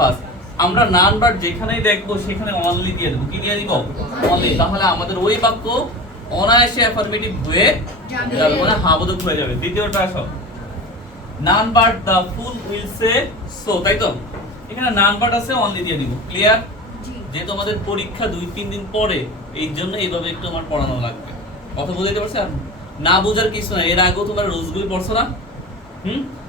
Pass. আমরা none but যেখানেই দেখবো সেখানে অনলি দিয়ে দেবো। কি দিয়ে দিব? অনলি। তাহলে আমাদের ওই বাক্য অনায়াসে অ্যাফার্মেটিভ হয়ে যাবে, মানে হাবোধক হয়ে যাবে। দ্বিতীয়টা আসো, none but the full will say so, তাই তো? এখানে নান বাট আছে, অনলি দিয়ে দিব। ক্লিয়ার? যে তোমাদের পরীক্ষা 2-3 দিন পরে, এই জন্য এইভাবে একটু আমার পড়ানো লাগবে। কথা বুঝাইতে পারছো? আর না বোঝার কিছু না। এর আগেও তোমরা রোজগুলি পড়ছো না?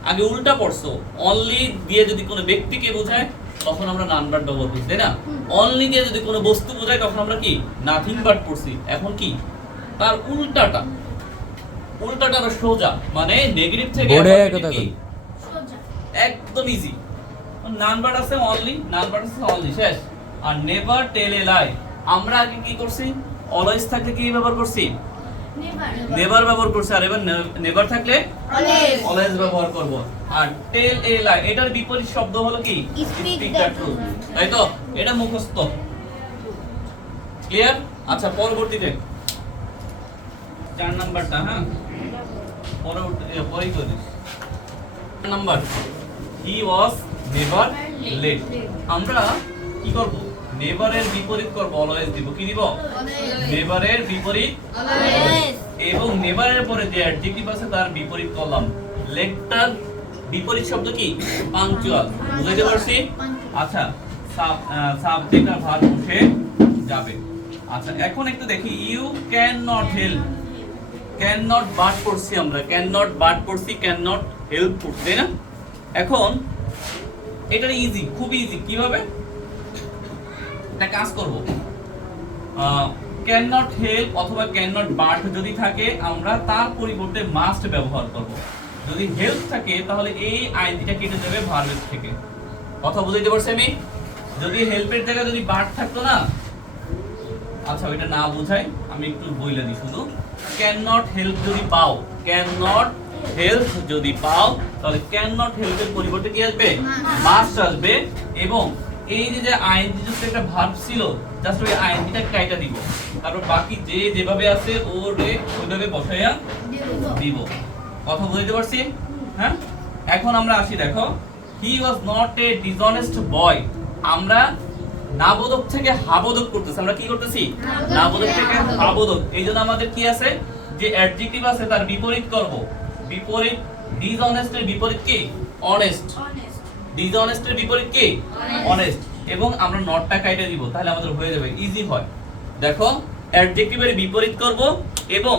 আগে উল্টা পড়ছো। অনলি দিয়ে যদি কোনো ব্যক্তিকে বোঝায় তখন আমরা নান বাট ব্যবহার করছি, তাই না? অনলি দিয়ে যদি কোনো বস্তু বোঝায় তখন আমরা কি নাথিং বাট পড়ছি। এখন কি তার উল্টাটা, উল্টাটা সোজা, মানে নেগেটিভ থেকে কি একদম ইজি। নান বাট আছে অনলি, নান বাট আছে অনলি, শেষ। আর নেভার টেল এ লাই, আমরা আগে কি করছি? অলওয়েজ থাকলে কি ব্যবহার করছি? নেভার ব্যবহার করছি। আর এবার নেভার থাকলে অলওয়েজ ব্যবহার করব। আর টেল এ লাই, এটার বিপরীত শব্দ হলো কি? স্পিক দ্য ট্রুথ, তাই তো? এটা মুখস্থ। ক্লিয়ার? আচ্ছা, পরবর্তীতে 4 নাম্বারটা, হ্যাঁ পরেই করিস। 4 number, he was never late. আমরা কি করব? নেভারের বিপরীত করব, অলওয়েজ দিব। কি দিব? নেভারের বিপরীত অলওয়েজ। এবং নেভারের পরে যে অ্যাডজেক্টিভ আছে তার বিপরীত করলাম। লেটটার বিপরীত শব্দ কি? পাংচুয়াল। বুঝাইতে পারছি? আচ্ছা, সাবজেক্ট আর ভার্ব বসে যাবে। আচ্ছা, এখন একটু দেখি, you can not help. Can not but পড়ছি আমরা, ক্যান নট বাট পড়ছি, ক্যান নট হেল্প পড়ছি, তাই না? এখন এটা ইজি, খুবই ইজি। কিভাবে? একটা কাজ করব, ক্যান নট হেল্প অথবা ক্যান নট বাট যদি থাকে আমরা তার পরিবর্তে মাস্ট ব্যবহার করব। যদি হেল্প থাকে তাহলে এই আইডিটা কেটে যাবে ভার্বের থেকে। কথা বুঝাইতে পারছি আমি? যদি হেল্পের জায়গায় যদি বাট থাকতো না, আচ্ছা ওইটা না বুঝাই, আমি একটু বইলা দিই শুধু। ক্যান নট হেল্প যদি পাও, ক্যান নট হেল্প যদি পাও, তাহলে ক্যান নট হেল্পের পরিবর্তে কি আসবে? মাস্ট আসবে। এবং এই যে আইএনজি যুক্ত একটা ভার্ব ছিল, জাস্ট ওই আইএনজিটা কাইটা দিব, তারপর বাকি যে যেভাবে আছে ওরে ওইভাবে বসাইয়া দিব। কথা বুঝতে পারছি? হ্যাঁ, এখন আমরা আসি, দেখো, হি ওয়াজ নট এ ডিসঅনেস্ট বয়। আমরা নাবোধক থেকে হাবোধক করতেছি। আমরা কি করতেছি? নাবোধক থেকে হাবোধক। এইজন্য আমাদের কি আছে? যে অ্যাডজেক্টিভ আছে তার বিপরীত করব। বিপরীত, ডিসঅনেস্ট এর বিপরীত কি? অনেস্ট। ডিসঅনেস্ট এর বিপরীত কি? অনেস্ট। এবং আমরা নটটা কাইটা দিব, তাহলে আমাদের হয়ে যাবে, ইজি হয়। দেখো, অ্যাডজেক্টিভের বিপরীত করব এবং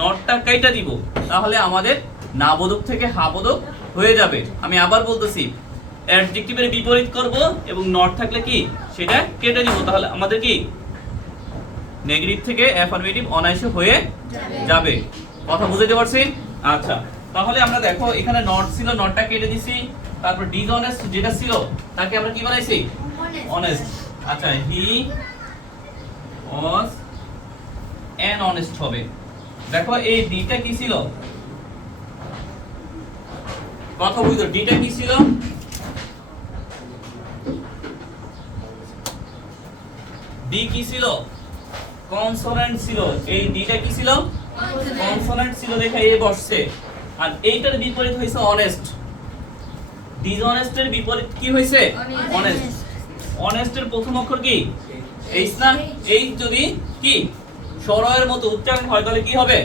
নটটা কাইটা দিব, তাহলে আমাদের নাবোধক থেকে হাবোধক হয়ে যাবে। আমি আবার বলতেছি, অ্যাডজেক্টিভের বিপরীত করব এবং নট থাকলে কি সেটা কেটে দিব, তাহলে আমাদের কি নেগেটিভ থেকে অ্যাফার্মেটিভ অনায়াসে হয়ে যাবে। কথা বুঝতে পারছি? আচ্ছা, তাহলে আমরা দেখো এখানে নট ছিল, নটটা কেটে দিছি। তারপর ডিসঅনেস্ট যেটা ছিল তাকে আমরা কি বানাইছি? অনেস্ট। আচ্ছা, হি ওয়াজ অ্যান অনেস্ট হবে। দেখো এই ডিটা কি ছিল? কথা বুঝো, ডিটা কি ছিল? ডি কি ছিল? কনসোনেন্ট ছিল। এই ডিটা কি ছিল? কনসোনেন্ট ছিল, দেখে এ বসছে। আর এইটার বিপরীত হইছে অনেস্ট। ডিসঅনেস্টের বিপরীত কি হইছে? অনেস্ট। অনেস্টের প্রথম অক্ষর কি? এইচ না? এইচ যদি কি স্বরের মতো উচ্চারণ হয় তাহলে কি হবে?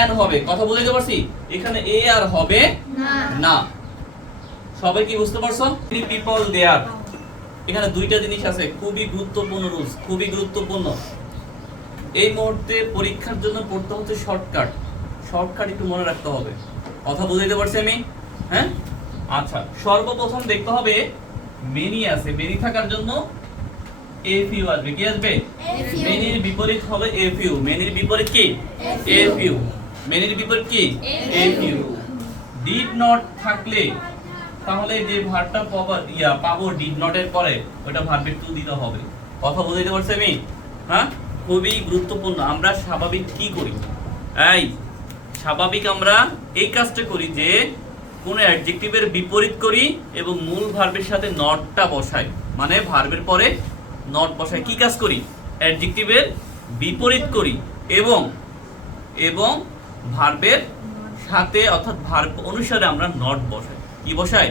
এন হবে। কথা বুঝতে পারছি? এখানে এ আর হবে না। সবাই কি বুঝতে পারছো? পিপল দেয়ার, এখানে দুইটা জিনিস আছে, খুবই গুরুত্বপূর্ণ রুলস, খুবই গুরুত্বপূর্ণ। এই মুহূর্তে পরীক্ষার জন্য পড়তে হচ্ছে শর্টকাট। শর্টকাট একটু মনে রাখতে হবে। কথা বুঝাইতে পারছি আমি? হ্যাঁ, আচ্ছা, সর্বপ্রথম দেখতে হবে মেনি আছে। মেনি থাকার জন্য এফ ইউ আসবে। কি আসবে? মেনির বিপরীত হবে এফ ইউ। মেনির বিপরীত কি? এফ ইউ। মেনির বিপরীত কি? এফ ইউ। ডিড নট থাকলে তাহলে যে ভার্বটা পাবো ডিড নট এর পরে, ওটা ভার্বের টু দিতে হবে। কথা বুঝাইতে পারছি আমি? হ্যাঁ, খুবই গুরুত্বপূর্ণ। আমরা স্বাভাবিক কি করি? এই স্বাভাবিক আমরা এই কাজটা করি যে কোন অ্যাডজেক্টিভের বিপরীত করি এবং মূল ভার্বের সাথে নটটা বসাই, মানে ভার্বের পরে নট বসাই। কি কাজ করি? অ্যাডজেক্টিভের বিপরীত করি এবং এবং ভার্বের সাথে অর্থাৎ ভার্ব অনুসারে আমরা নট বসাই। কি বসাই?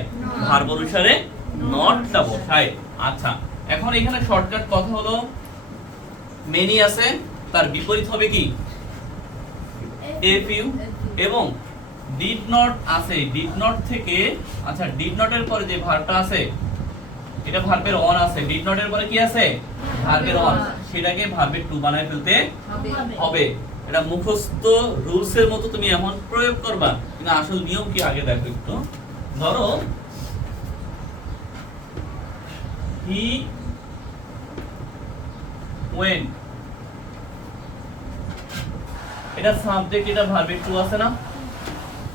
ভার্ব অনুসারে নটটা বসাই। আচ্ছা, এখন এখানে শর্টকাট কথা হলো মেনি আছে, তার বিপরীত হবে কি এফ ইউ, এবং ডিড নট আছে, ডিড নট থেকে, আচ্ছা ডিড নটের পরে যে ভার্বটা আছে এটা ভার্বের অন আছে, ডিড নটের পরে কি আছে ভার্বের অন, সেটাকে ভার্বের টু বানায় ফেলতে হবে। এটা মুখস্থ রুলস এর মতো তুমি এখন প্রয়োগ করবা, কিন্তু আসল নিয়ম কি আগে দেখো একটু। ধরো হি ওয়েন্ট, এটা সাবজেক্ট, এটা ভার্বের টু আছে না,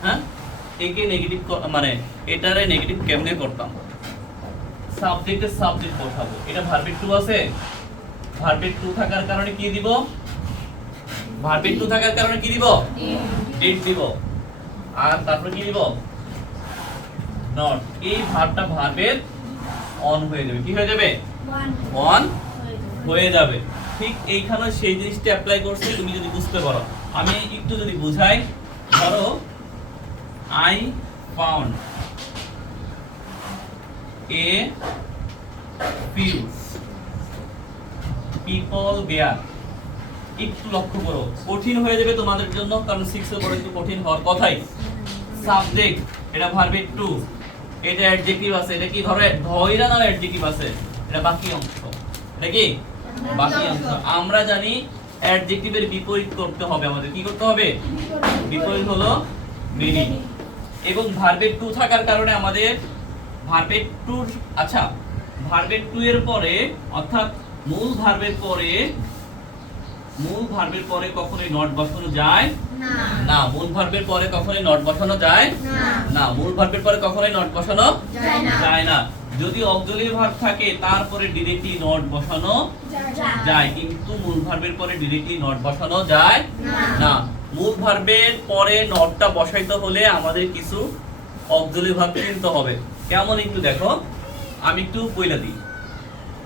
হ্যাঁ একে নেগেটিভ মানে এটারে নেগেটিভ কেমনে করতাম, সাবজেক্টের সাবজেক্ট বসাবো, এটা ভার্বের টু আছে, ভার্বের টু থাকার কারণে কি দিব, ভার্বের টু থাকার কারণে কি দিব ডিড দিব, আর তারপরে কি দিব নট, এই ভার্বটা ভার্বের অন হয়ে যাবে, কি হয়ে যাবে অন হয়ে যাবে। ঠিক এইখানে সেই জিনিসটা অ্যাপ্লাই করছি, তুমি যদি বুঝতে পারো। আমি একটু যদি বুঝাই, ধরো I found a few people there, একটু লক্ষ্য করো, কঠিন হয়ে যাবে তোমাদের জন্য, কারণ 6 এর পরে একটু কঠিন হওয়ার কথাই। সাবজেক্ট, এটা ভার্বের টু, এটা অ্যাডজেক্টিভ আছে, এটা কি ধইরা নাও অ্যাডজেক্টিভ আছে, এটা বাকি অংশ, এটা কি বাকি অংশ। আমরা জানি অ্যাডজেক্টিভের বিপরীত করতে হবে, আমাদের কি করতে হবে, বিপরীত হলো মিনিং, এবং ভার্বের টু থাকার কারণে আমাদের ভার্বের টু, আচ্ছা ভার্বের টু এর পরে, অর্থাৎ মূল ভার্বের পরে, মূল ভার্বের পরে কখনোই নট বসানো যায় না, মূল ভার্বের পরে কখনোই নট বসানো যায় না, মূল ভার্বের পরে কখনোই নট বসানো যায় না। যদি অক্সিলারি ভার্ব থাকে তারপরে ডাইরেক্টলি নট বসানো যায়, কিন্তু মূল ভার্বের পরে ডাইরেক্টলি নট বসানো যায় না। মূল ভার্বের পরে নটটা বসাইতে হলে আমাদের কিছু অক্সিলারি ভার্ব কিনতে হবে। কেমন একটু দেখো, আমি একটু বইলা দিই।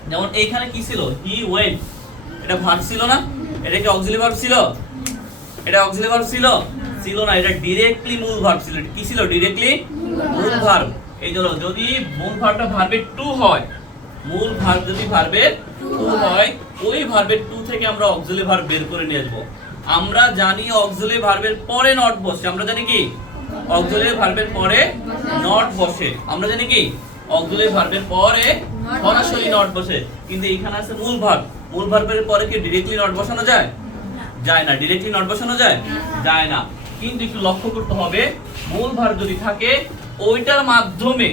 যেমন এইখানে কি ছিল, হি ওয়েন্ট, এটা ভার্ব ছিল না, এটা কি অক্সিলারি ভার্ব ছিল, এটা অক্সিলারি ভার্ব ছিল ছিল না, এটা ডাইরেক্টলি মূল ভার্ব ছিল, কি ছিল ডাইরেক্টলি মূল ভার্ব। এই জন্য যদি মূল ভার্বটা ভার্বের টু হয়, মূল ভার্ব যদি ভার্বের টু হয়, ওই ভার্বের টু থেকে আমরা অক্সিলারি ভার্ব বের করে নিয়ে আসবো। আমরা জানি অক্সিলারি ভার্বের পরে নট বসে, আমরা জানি কি অক্সিলারি ভার্বের পরে নট বসে, আমরা জানি কি অক্সিলারি ভার্বের পরে সরাসরি নট বসে, কিন্তু এখানে আছে মূল ভার্ব, মূল ভার্বের পরে কি ডাইরেক্টলি নট বসানো যায়, যায় না, ডাইরেক্টলি নট বসানো যায় যায় না। কিন্তু একটু লক্ষ্য করতে হবে, মূল ভার্ব যদি থাকে ওইটার মাধ্যমে,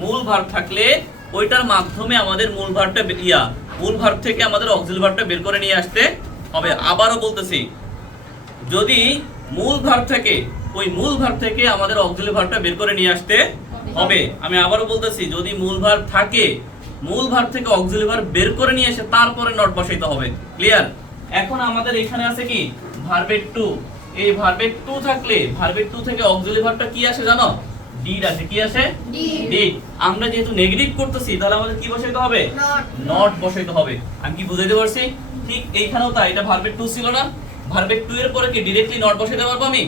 মূল ভার্ব থাকলে ওইটার মাধ্যমে আমাদের মূল ভার্বটা মূল ভার্ব থেকে আমাদের অক্সিলারি ভার্বটা বের করে নিয়ে আসতে হবে। আবারও বলতেছি, যদি মূল ভার্ব থাকে ওই মূল ভার্ব থেকে আমাদের অক্সিলারি ভার্বটা বের করে নিয়ে আসতে হবে। আমি আবারও বলতেছি, যদি মূল ভার্ব থাকে, মূল ভার্ব থেকে অক্সিলারি ভার্ব বের করে নিয়ে এসে তারপরে নট বসাইতে হবে। ক্লিয়ার? এখন আমাদের এখানে আছে কি ভার্বের টু, এই ভার্বের টু থাকলে ভার্বের টু থেকে অক্সিলারি ভার্বটা কি আসে জানো, ডিড আসে, কি আসে ডিড। আমরা যেহেতু নেগেটিভ করতেছি তাহলে আমাদের কি বসাইতে হবে, নট বসাইতে হবে। আমি কি বুঝাইতে পারছি? ঠিক এইখানেও তাই, এটা ভার্বের টু ছিল না, ভার্বের টু এর পরে কি ডাইরেক্টলি নট বসাইতে পারবো আমি,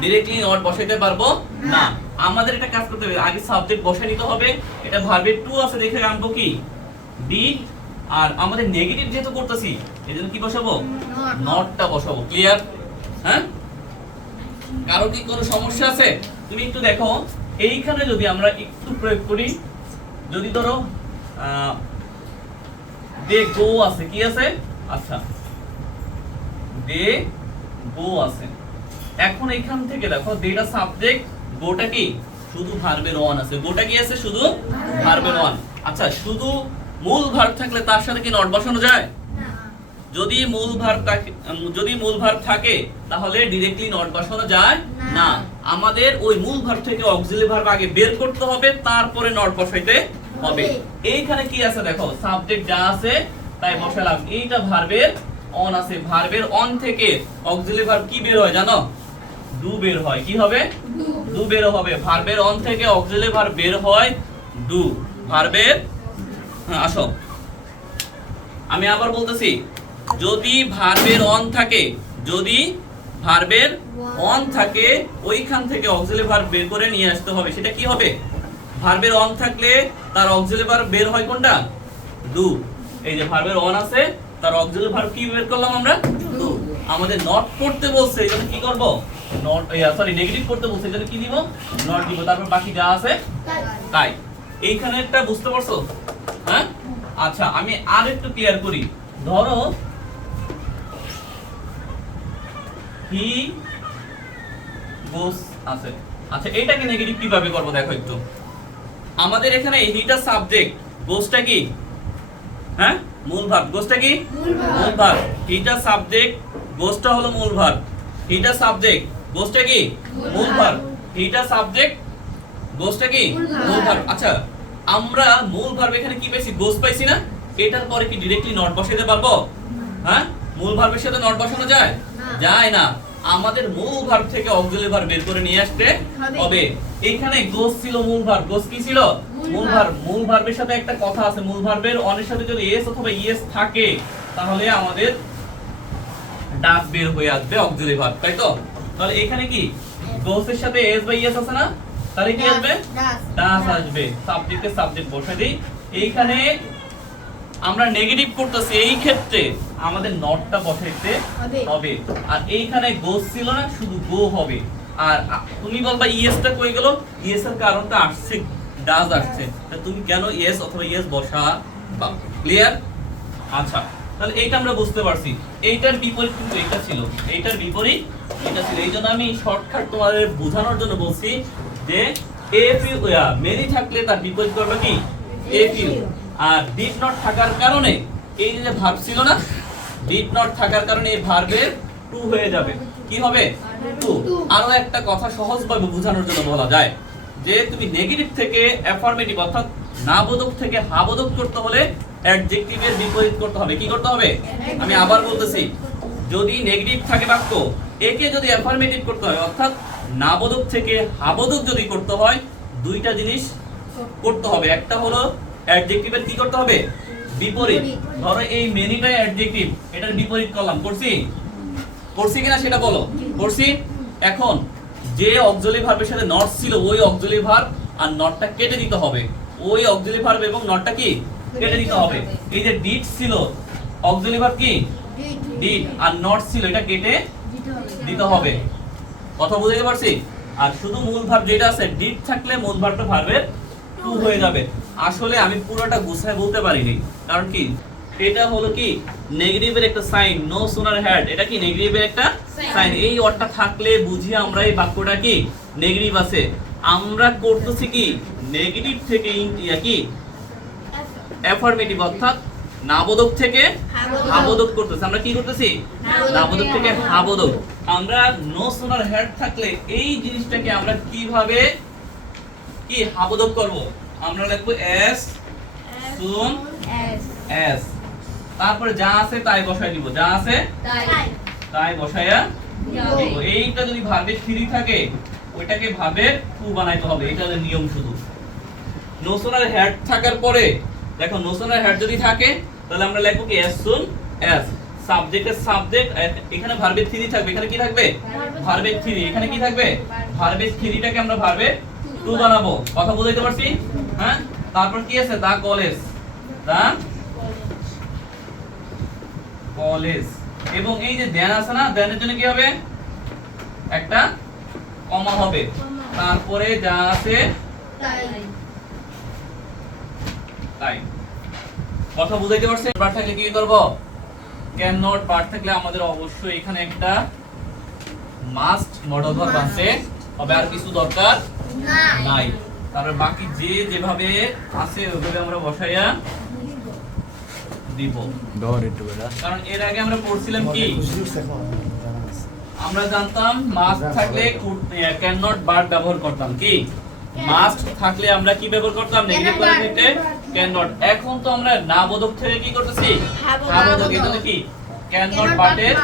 ডাইরেক্টলি নট বসাইতে পারবো না। আমাদের এটা কাজ করতে হবে, আগে সাবজেক্ট বসাই নিতে হবে, এটা ভার্বের টু আছে দেখে আনবো কি ডিড, আর আমাদের নেগেটিভ যেহেতু করতেছি এজন্য কি বসাবো, নটটা বসাবো। ক্লিয়ার? হ্যাঁ, কারো কি কোনো সমস্যা আছে? তুমি একটু দেখো, এইখানে যদি আমরা একটু প্রয়োগ করি, যদি ধরো দে গো আছে, কি আছে, আচ্ছা দে গো আছে, এখন এইখান থেকে দেখো দেটা সাবজেক্ট, গোটা কি শুধু ভার্বের অন আছে, গোটা কি আছে শুধু ভার্বের অন। আচ্ছা, শুধু মূল ভার্ব থাকলে তার সাথে কি নট বসানো যায়? যদি মূল ভার্ব থাকে তাহলে ডাইরেক্টলি নট বসানো যায় না। আমাদের ওই মূল ভার্ব থেকে অক্সিলারি ভার্ব আগে বের করতে হবে, তারপরে নট বসাইতে হবে। এইখানে কি আছে দেখো, সাবজেক্ট যা আছে তাই বসালাম, এইটা ভার্বের অন আছে, ভার্বের অন থেকে অক্সিলারি ভার্ব কি বের হয় জানো, ডু বের হয়। কি হবে? ডু বের হবে। ভার্বের অন থেকে অক্সিলারি ভার্ব বের হয় ডু, ভার্বের, আসো আমি আবার বলতেছি, যদি ভার্বের অন থাকে, যদি ভার্বের অন থাকে ওইখান থেকে অক্সিলারি ভার্ব বের করে নিয়ে আসতে হবে, সেটা কি হবে ভার্বের অন থাকলে তার অক্সিলারি ভার্ব বের হয় কোনটা? ডু। এই যে ভার্বের অন আছে, তার অক্সিলারি ভার্ব কি বের করলাম আমরা? ডু। আমাদের নট করতে বলছে, এজন্য কি করব? নট, সরি নেগেটিভ করতে বলছে, এজন্য কি দিব? নট দিব। তারপর বাকি যা আছে তাই। এইখানে একটা বুঝতে পারছো? হ্যাঁ, আচ্ছা আমি আর একটু ক্লিয়ার করি। ধরো হি গোস আছে, আচ্ছা এটাকে নেগেটিভ কিভাবে করব দেখো একটু। আমাদের এখানে হিটা সাবজেক্ট, গোসটা কি? হ্যাঁ, মূল ভার্ব। গোসটা কি? মূল ভার্ব। হিটা সাবজেক্ট, গোসটা হলো মূল ভার্ব। হিটা সাবজেক্ট, গোসটা কি? মূল ভার্ব। হিটা সাবজেক্ট, গোসটা কি? মূল ভার্ব। আচ্ছা আমরা মূল ভার্ব এখানে কি পাইছি? গোস পাইছি না? এটার পরে কি ডাইরেক্টলি নট বসাইতে পারবো? হ্যাঁ, মূল ভার্বের সাথে নট বসানো যায়? যায় না। আমাদের মূল ভার্ব থেকে অক্সিলারি ভার্ব বের করে নিয়ে আসতে হবে। এখানে গোস ছিল মূল ভার্ব। গোস কি ছিল? মূল ভার্ব। মূল ভার্বের সাথে একটা কথা আছে, মূল ভার্বের অনের সাথে যদি এস অথবা ইএস থাকে তাহলে আমাদের ডাস বের হয়ে আসবে অক্সিলারি ভার্ব, তাই তো? তাহলে এখানে কি গোসের সাথে এস বা ইএস আছে না? তাহলে কি আসবে? ডাস আসবে। সাবজেক্টে সাবজেক্ট বসাই দেই। এইখানে আমরা নেগেটিভ করতেছি, এই ক্ষেত্রে আমাদের নটটা বসাইতে হবে। আর এইখানে গোস ছিল না, শুধু গো হবে। আর তুমি বলবা ইএসটা কই গেল? ইএস এর কারণটা আসছে, ডাজ আসছে। তা তুমি কেন ইএস অথবা ইএস বসাবা? ক্লিয়ার? আচ্ছা তাহলে এইটা আমরা বুঝতে পারছি। এইটার বিপরীত কিন্তু এটা ছিল, এইটার বিপরীত এটা ছিল। এইজন্য আমি শর্টকাট তোমাদের বোঝানোর জন্য বলছি যে এফ ইউ মেনি থাকলে তার বিপরীত করবে কি? এফ ইউ। আর ডিড নট থাকার কারণে এই যে ভার্ব ছিল না, ডিড নট থাকার কারণে এই ভার্বের টু হয়ে যাবে। কি হবে? টু। আরো একটা কথা সহজভাবে বোঝানোর জন্য বলা যায় যে তুমি নেগেটিভ থেকে অ্যাফার্মেটিভ অর্থাৎ নাবোধক থেকে হাবোধক করতে হলে অ্যাডজেক্টিভের বিপরীত করতে হবে। কি করতে হবে? আমি আবার বলতেছি, যদি নেগেটিভ থাকে বাক্য, একে যদি অ্যাফার্মেটিভ করতে হয় অর্থাৎ নাবোধক থেকে হাবোধক যদি করতে হয়, দুইটা জিনিস করতে হবে। একটা হলো অ্যাডজেক্টিভের কি করতে হবে? বিপরীত। ধরো এই মেনিটাই অ্যাডজেক্টিভ, এটার বিপরীত করলাম, করছি? করছি কিনা সেটা বলো। করছি। এখন যে অক্সিলারি ভার্বের সাথে নট ছিল ওই অক্সিলারি ভার্ব আর নটটা কেটে দিতে হবে। ওই অক্সিলারি ভার্ব এবং নটটা কি কেটে দিতে হবে। এই যে ডিড ছিল, অক্সিলারি ভার্ব কি? ডিড। আর নট ছিল, এটা কেটে দিতে হবে। কথা বুঝাইতে পারছি? আর শুধু মূল ভার্ব যেটা আছে, ডিড থাকলে মূল ভার্বটা ভার্বের টু হয়ে যাবে। আসলে আমি পুরোটা গুছায় বলতে পারিনি, কারণ কি এটা হলো কি নেগেটিভের একটা সাইন। নো সুনার হ্যাড, এটা কি নেগেটিভের একটা সাইন। এই অর্থটা থাকলে বুঝি আমরা এই বাক্যটা কি নেগেটিভ আছে। আমরা করতেছি কি নেগেটিভ থেকে কি অ্যাফার্মেটিভ অর্থাৎ নাবোধক থেকে হাবোধক করতেছি। আমরা কি করতেছি? নাবোধক থেকে হাবোধক। আমরা নো সুনার হ্যাড থাকলে এই জিনিসটাকে আমরা কিভাবে কি হাবোধক করব? আমরা লিখব এস সুন এস, তারপরে যা আছে তাই বসাই দিব। যা আছে তাই বসাইয়া দিব। এইটা যদি ভার্বে 3 থাকে ওইটাকে ভার্বে 2 বানাইতে হবে। এটা হলো নিয়ম। শুধু নোশনাল হেড থাকার পরে দেখো, নোশনাল হেড যদি থাকে তাহলে আমরা লিখব কি এস সুন এস। সাবজেক্টের সাবজেক্ট, এখানে ভার্বে 3 থাকবে, এখানে কি থাকবে? ভার্বে 3। এখানে কি থাকবে? ভার্বে 3টাকে আমরা ভার্বে 2 বানাবো। কথা বুঝাইতে পারছি? হ্যাঁ। তারপর কি আছে? দা কলেজ, দা কলেজ। এবং এই যে দেন আছে না, দেনের জন্য কি হবে? একটা কমা হবে। তারপরে যা আছে তাই। কথা বুঝাইতে পারছেন? ভার্ব থাকলে কি করব? Can not. ভার্ব থাকলে আমাদের অবশ্যই এখানে একটা মাস্ট মডেল ভার্ব আছে, তবে আর কিছু দরকার নাই। তারপর বাকি যে যেভাবে আছে ওইভাবে আমরা বসাইয়া দিব। কারণ এর আগে আমরা পড়ছিলাম কি, আমরা জানতাম মাস্ট থাকলে ক্যান নট ভার্ব ব্যবহার করতাম। কি মাস্ট থাকলে আমরা কি ব্যবহার করতাম? নেগেটিভ কোয়ালিটিতে ক্যান নট। এখন তো আমরা নাবোধক থেকে কি করতেছি? হাবোধক। এজন্য কি ক্যান নট ভার্বের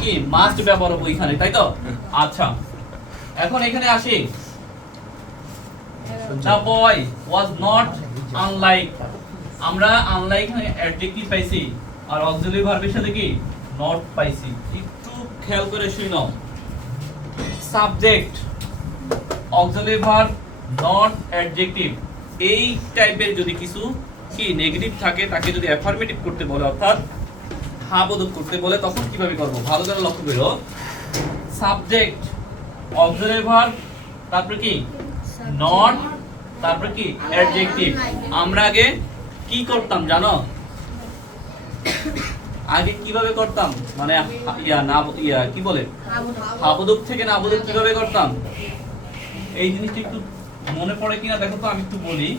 কি মাস্ট ব্যবহার হবে এখানে, তাই তো? আচ্ছা এখন এখানে আসি। The boy was not unlike, আমরা আনলাইক অ্যাডজেক্টিভ পাইছি আর অক্সিলারি ভার্বের সাথে কি নট পাইছি। একটু খেয়াল করে শুনো। Subject, auxiliary verb, not adjective এই টাইপের যদি কিছু কি নেগেটিভ থাকে তাকে যদি অ্যাফার্মেটিভ করতে বলে অর্থাৎ হ্যাঁ বোধক করতে বলে তখন কিভাবে করব ভালো করে লক্ষ্য করো সাবজেক্ট অক্সিলারি ভার্ব তারপর কি নট তারপর কি অ্যাডজেক্টিভ আমরা আগে কি করতাম জানো আগে কিভাবে করতাম মানে কি বলে হাবোধক থেকে নাবোধক কিভাবে করতাম এই জিনিসটা একটু মনে পড়ে কিনা দেখো তো আমি একটু বলি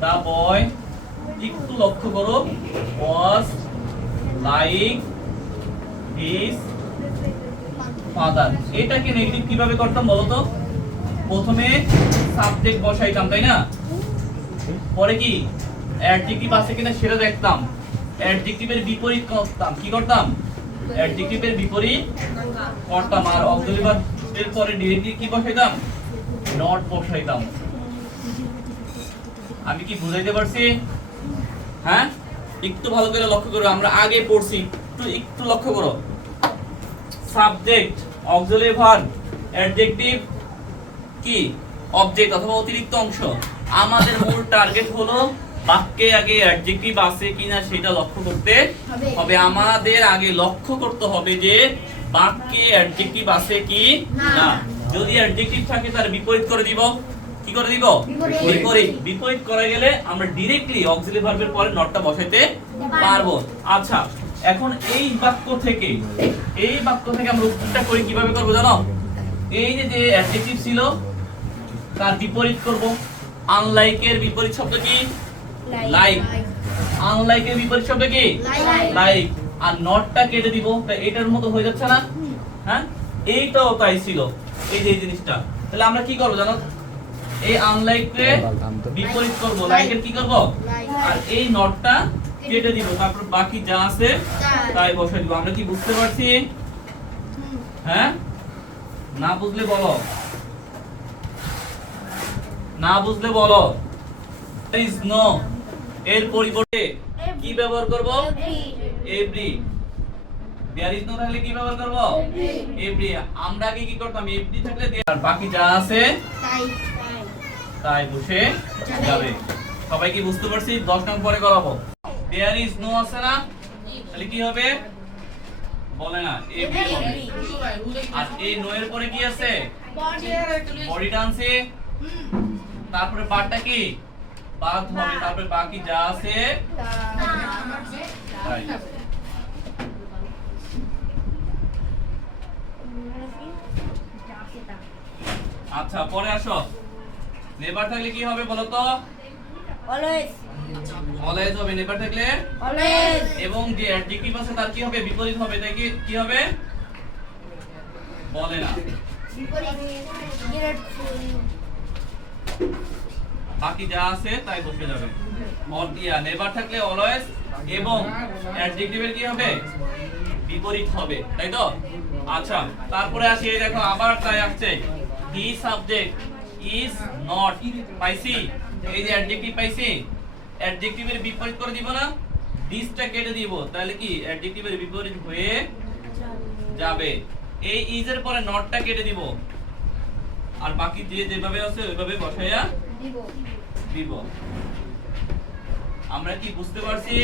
দা বয় একটু লক্ষ্য করো ওয়াজ লাইক হিজ ফাদার এটাকে নেগেটিভ কিভাবে করতাম বলো তো প্রথমে সাবজেক্ট বসাইতাম তাই না পরে কি অ্যাডজেক্টিভ আছে কিনা সেটা দেখতাম অ্যাডজেক্টিভের বিপরীত করতাম কি করতাম অ্যাডজেক্টিভের বিপরীত করতাম আর অক্সিলারি ভার্বের পরে ডিরেক্টলি কি বসাইতাম নট বসাইতাম আমি কি বুঝাইতে পারছি হ্যাঁ একটু ভালো করে লক্ষ্য করো আমরা আগে পড়ছি একটু লক্ষ্য করো সাবজেক্ট অক্সিলারি ভার্ব অ্যাডজেক্টিভ কি অবজেক্ট অথবা অতিরিক্ত অংশ আমাদের মূল টার্গেট হলো বাক্যে আগে অ্যাডজেক্টিভ আছে কিনা সেটা লক্ষ্য করতে হবে আমাদের আগে লক্ষ্য করতে হবে যে বাক্যে অ্যাডজেক্টিভ আছে কি না যদি অ্যাডজেক্টিভ থাকে তার বিপরীত করে দিব কি করে দিব বিপরীত করে গেলে আমরা ডাইরেক্টলি অক্সিলারি ভার্বের পরে নটটা বসাইতে পারবো আচ্ছা এখন এই বাক্য থেকে আমরা উত্তরটা করি কিভাবে করব জানো এই যে অ্যাডজেক্টিভ ছিল তার বিপরীত করব আনলাইক এর বিপরীত শব্দ কি লাইক আনলাইক এর বিপরীত শব্দ কি লাইক আর নটটা কেটে দিব তাই এটার মতো হয়ে যাচ্ছে না হ্যাঁ এইটাও তাই ছিল এই যে জিনিসটা তাহলে আমরা কি করব জানো এই আনলাইক এর বিপরীত করব লাইক এর কি করব আর এই নটটা কেটে দিব তারপর বাকি যা আছে তাই বসাই দিব আমরা কি বুঝতে পারছি হ্যাঁ না বুঝলে বলো there is no এর পরিবর্তে কি ব্যবহার করব every there is no থাকলে কি ব্যবহার করব every আমরা আগে কি করতাম every থাকলে আর বাকি যা আছে তাই বসে যাবে সবাই কি বুঝতে পারছি 10 নং পরে করাবো there is no আছে না তাহলে কি হবে বলে না every হবে আর এই no এর পরে কি আছে বডি টানছে তারপরে পার্টটা কি বাদ হবে তারপরে বাকি যা আছে তাই আচ্ছা পরে আসো নেভার থাকলে কি হবে বলো তো অলওয়েজ হবে নেভার থাকলে অলওয়েজ এবং যে অ্যাডজেক্টিভ আছে তার কি হবে বিপরীত হবে তাই কি হবে বলে না বাকি যা আছে তাই বসে যাবে নেভার থাকলে অলওয়েজ এবং অ্যাডজেক্টিভের কি হবে বিপরীত হবে তাই তো আচ্ছা তারপরে আসি এই দেখো আবার তাই আসছে হি সাবজেক্ট ইজ নট পাইছি এই যে অ্যাডজেক্টিভ পাইছি অ্যাডজেক্টিভের বিপরীত করে দিব না দিসটা কেটে দিব তাহলে কি অ্যাডজেক্টিভের বিপরীত হয়ে যাবে এই ইজ এর পরে নটটা কেটে দিব আর বাকি যেভাবে আছে ওইভাবে বসাইয়া দিব আমরা কি বুঝতে পারছি